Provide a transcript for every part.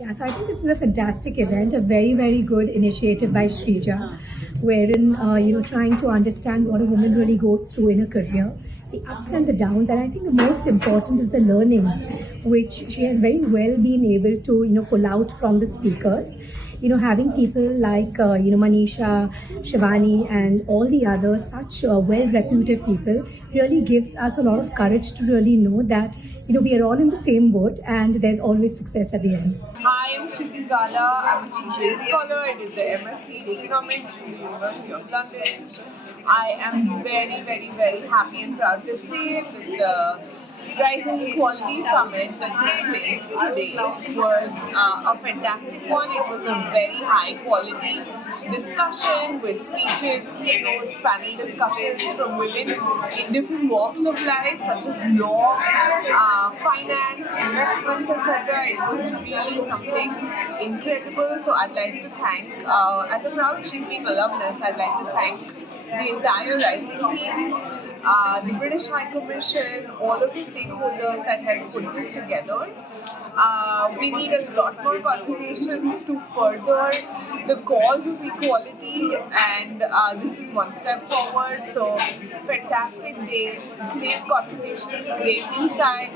Yeah, so I think this is a fantastic event, a very, very good initiative by Shrija, wherein, trying to understand what a woman really goes through in her career, the ups and the downs. And I think the most important is the learnings, which she has very well been able to, pull out from the speakers. Having people like, Manisha, Shivani, and all the others, such well-reputed people, really gives us a lot of courage to really know that, we are all in the same boat and there's always success at the end. I am Shruti Gala. I'm a teaching scholar. I did the MSc in Economics from the University of London. I am very, very, very happy and proud to say that the Rising Equality Summit that took place today was a fantastic one. It was a very high quality discussion with speeches, keynotes, panel discussions from women in different walks of life, such as law, finance, investments, etc. It was really something incredible. So I'd like to thank, as a proud Achieving alumnus, I'd like to thank the entire Rising team, the British High Commission, all of the stakeholders that had put this together. We need a lot more conversations to further the cause of equality, and this is one step forward. So, fantastic day, great conversations, great insight.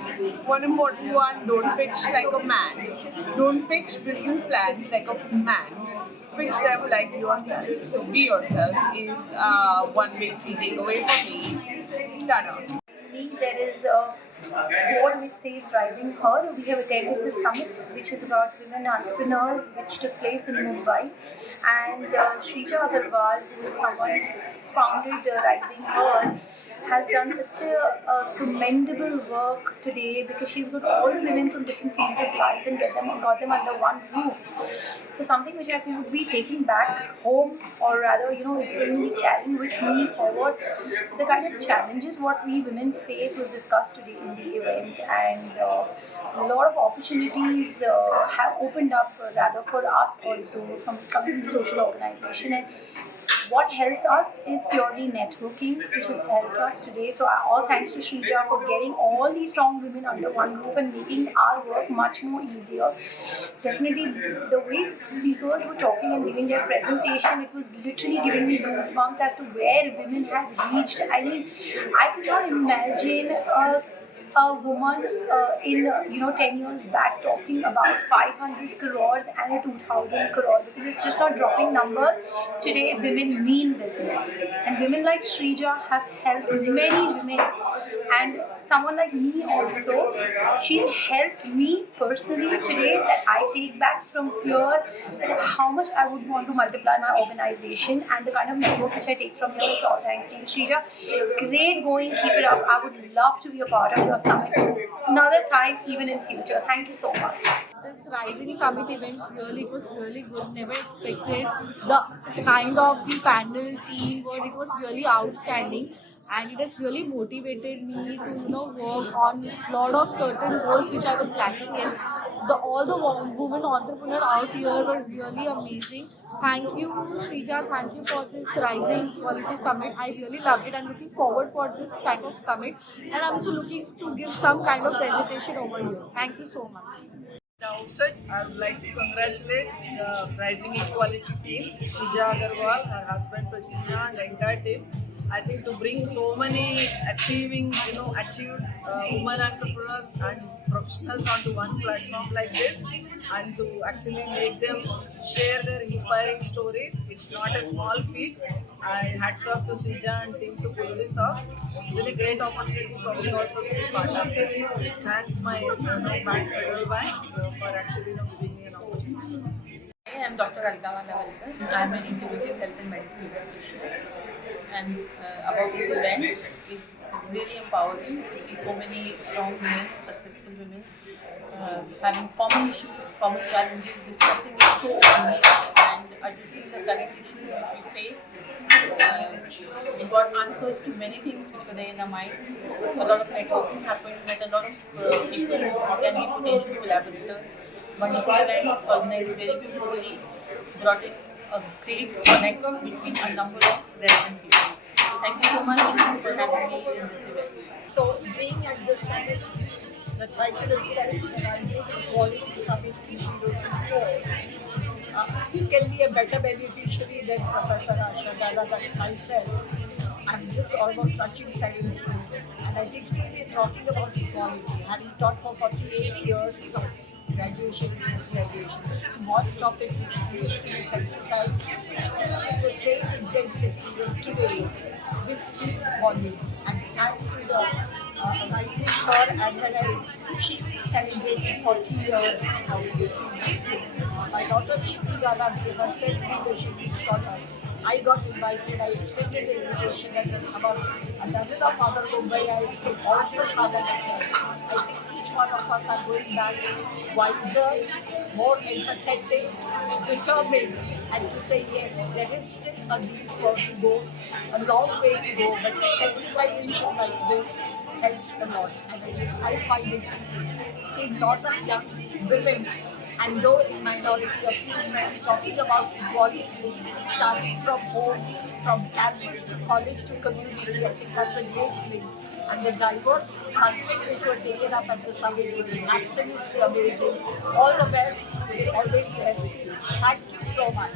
One important one: don't pitch like a man, don't pitch business plans like a man. Pitch them like yourself. So be yourself is one big key takeaway for me. Ta-da. Me, there is a board which says Rising Her. We have attended the summit, which is about women entrepreneurs, which took place in Mumbai. And Shrija Agarwal, who is someone who's founded Rising Her, has done such a commendable work today because she's got all the women from different fields of life and got them under one roof. So something which I feel would be taking back home, or rather, it's going to be carrying with me forward. The kind of challenges what we women face was discussed today in the event, and a lot of opportunities have opened up rather for us also from coming to the social organization. And what helps us is purely networking, which has helped us today. So all thanks to Shrija for getting all these strong women under one roof and making our work much more easier. Definitely, the way speakers were talking and giving their presentation, it was literally giving me goosebumps as to where women have reached. I mean, I could not imagine a woman in 10 years back talking about 500 crores and a 2000 crore, because it's just not dropping numbers. Today women mean business, and women like Shrija have helped many women, and someone like me also. She's helped me personally today, that I take back from here that how much I would want to multiply my organization and the kind of network which I take from here. It's all thanks to you, Shrija. Great going, keep it up. I would love to be a part of your summit another time, even in future. Thank you so much. This Rising Summit event was really good. Never expected the kind of the panel team, but it was really outstanding, and it has really motivated me to work on a lot of certain goals which I was lacking in. All the women entrepreneurs out here were really amazing. Thank you, Shrija. Thank you for this Rising Quality Summit. I really loved it. I'm looking forward for this type of summit, and I'm also looking to give some kind of presentation over here. Thank you so much. The outset, I would like to congratulate the Rising Equality team, Shrija Agarwal, her husband Pratima, and the entire team. I think to bring so many achieved women entrepreneurs and professionals onto one platform like this, and to actually make them share their inspiring stories, it's not a small feat. And hats off to Shrija and team to pull this off. It's really great opportunity for me also to be part of this. Thank my bank Federal Bank for actually giving me an opportunity. I am Dr. Alka Valavalkar. I am an integrative health and medicine practitioner. And about this event, it's really empowering to see so many strong women, successful women, having common issues, common challenges, discussing it so openly and addressing the current issues which we face. We got answers to many things which were there in our minds. A lot of networking happened, met a lot of people who can be potential collaborators. Wonderful event, organized very beautifully, brought in a great connect between a number of relevant people. Thank you so much for having me in this event. So being at this summit, the title itself, the Rising Equality Summit, who can be a better beneficiary than Professor Asha Dada, that's myself. I'm just almost touching 70. And I think still we're talking about equality. Having taught for 48 years from graduation to post-graduation, this is one topic which needs to be sensitized with the same intensity as today. This speaks volumes. And thanks to the rising her as well as she celebrated 40 years of this. My daughter Shikhi Gala gave herself leadership scholar. I got invited, I extended the invitation and about a dozen of other Mumbaiites to also come and attend. I think each one of us are going back wiser, more empathetic, determined, and to say yes, there is still a need for to go, a long way to go, but sensitization like this helps a lot. And I find it seeing lots of young women, and though in minority a few men talking about equality, starting from home, from campus to college to community. I think that's a great thing. And the diverse aspects which were taken up at the summit were absolutely amazing. All the best, always there with you. Thank you so much.